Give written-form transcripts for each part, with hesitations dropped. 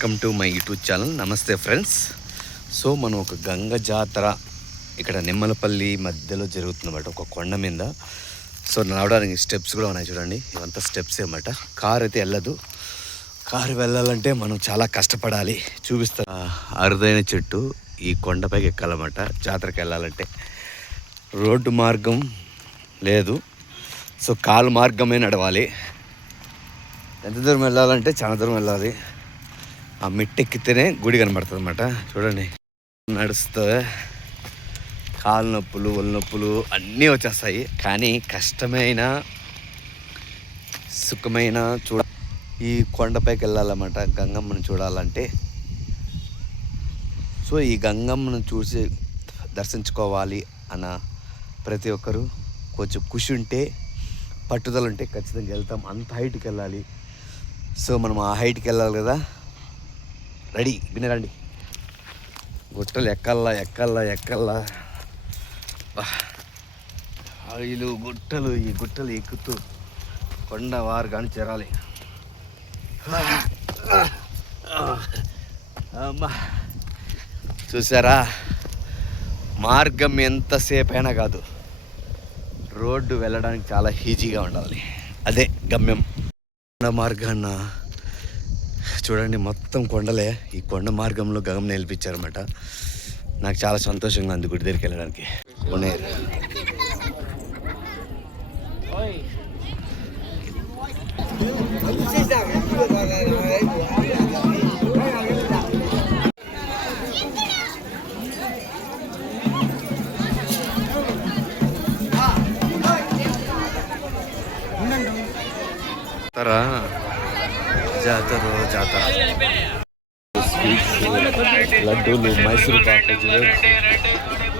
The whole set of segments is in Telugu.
Welcome to my YouTube channel. నమస్తే ఫ్రెండ్స్. సో మనం ఒక గంగ జాతర ఇక్కడ నిమ్మలపల్లి మధ్యలో జరుగుతుందన్నమాట, ఒక కొండ మీద. సో నడవడానికి స్టెప్స్ కూడా ఉన్నాయి చూడండి, ఇవంతా స్టెప్స్ అన్నమాట. కార్ అయితే వెళ్ళదు. కారు వెళ్ళాలంటే మనం చాలా కష్టపడాలి. చూపిస్తా, అరుదైన చెట్టు ఈ కొండపైకి ఎక్కాలన్నమాట జాతరకి వెళ్ళాలంటే. రోడ్డు మార్గం లేదు, సో కాలు మార్గమే నడవాలి. ఎంత దూరం వెళ్ళాలంటే చాలా దూరం వెళ్ళాలి. ఆ మిట్టెక్కితేనే గుడి కనబడుతుంది అన్నమాట. చూడండి, నడుస్తే కాలు నొప్పులు, ఒళ్ళు నొప్పులు అన్నీ వచ్చేస్తాయి. కానీ కష్టమైన సుఖమైన ఈ కొండపైకి వెళ్ళాలన్నమాట గంగమ్మను చూడాలంటే. సో ఈ గంగమ్మను చూసి దర్శించుకోవాలి అన్న ప్రతి ఒక్కరు కొంచెం కృషి ఉంటే, పట్టుదల ఉంటే ఖచ్చితంగా వెళ్తాం. అంత హైట్కి వెళ్ళాలి. సో మనం ఆ హైట్కి వెళ్ళాలి కదా. రెడీ, వినరండి. గుట్టలు ఎక్కల్లా ఆయిలు గుట్టలు, ఈ గుట్టలు ఎక్కుతూ కొండ వారు కానీ చేరాలి. అమ్మా, చూసారా, మార్గం ఎంతసేపు అయినా కాదు, రోడ్డు వెళ్ళడానికి చాలా ఈజీగా ఉండాలి. అదే గమ్యం. కొండ మార్గాన్న చూడండి, మొత్తం కొండలే. ఈ కొండ మార్గంలో గగం నిలిపించారన్నమాట. నాకు చాలా సంతోషంగా ఉంది గుడి దగ్గరికి వెళ్ళడానికి. కొనేరు జాతర లడ్డూలు, మైసూరు పాకు,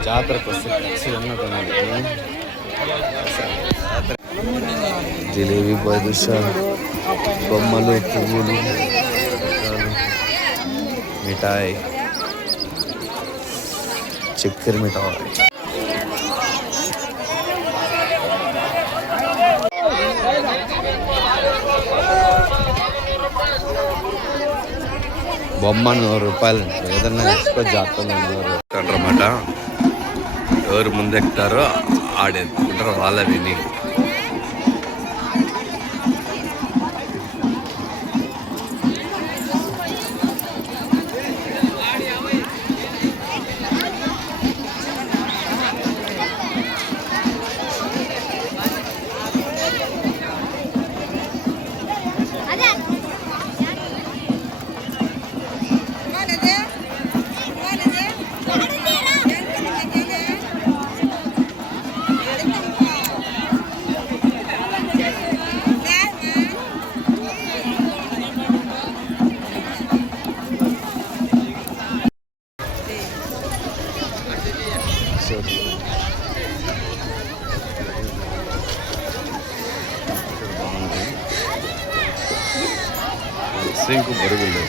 జాతరకు వస్తే ఖచ్చితంగా కొనాలి. జిలేబీ, బాదుషా, బొమ్మలు, పువ్వులు, మిఠాయి, చక్కెర మిఠాయి. బొమ్మ ₹100, ఏదన్నా ఎక్కువ జాతరలో అన్నమాట. ఎవరు ముందు ఎక్కుతారో ఆడెత్తుకుంటారో వాళ్ళ విని. సింకు బరుగులు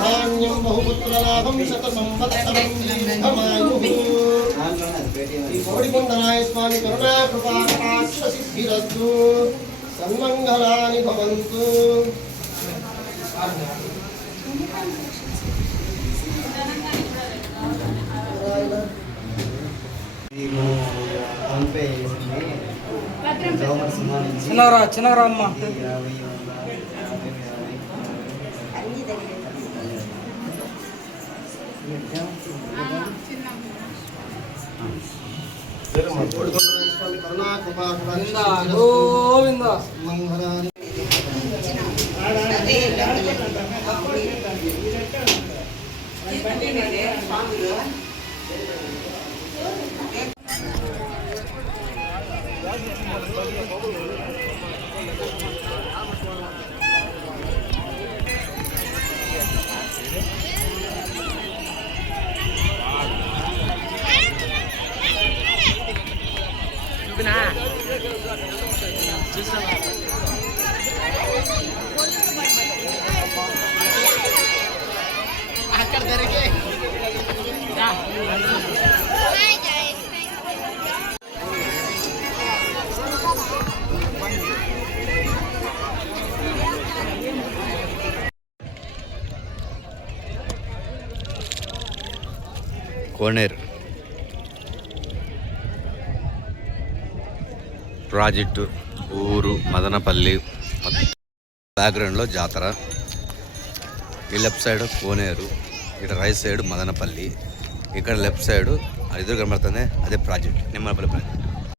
ధాన్యం బహుపుత్రలాభం శత సంవత్సరం కోడికొండరాయ స్వామి కరుణా కృపా కటాక్ష సిద్ధిరస్తు. సన్మంగళాని భవంతు. చిన్నరా అమ్మ గోవింద మంగళాని కోనేరు ప్రాజెక్టు ఊరు మదనపల్లి బ్యాక్గ్రౌండ్లో జాతర. ఈ లెఫ్ట్ సైడ్ కోనేరు, ఇక్కడ రైట్ సైడ్ మదనపల్లి, ఇక్కడ లెఫ్ట్ సైడ్ ఎదురు కనబడుతుంది అదే ప్రాజెక్ట్, నిమ్మలపల్లి ప్రాజెక్ట్.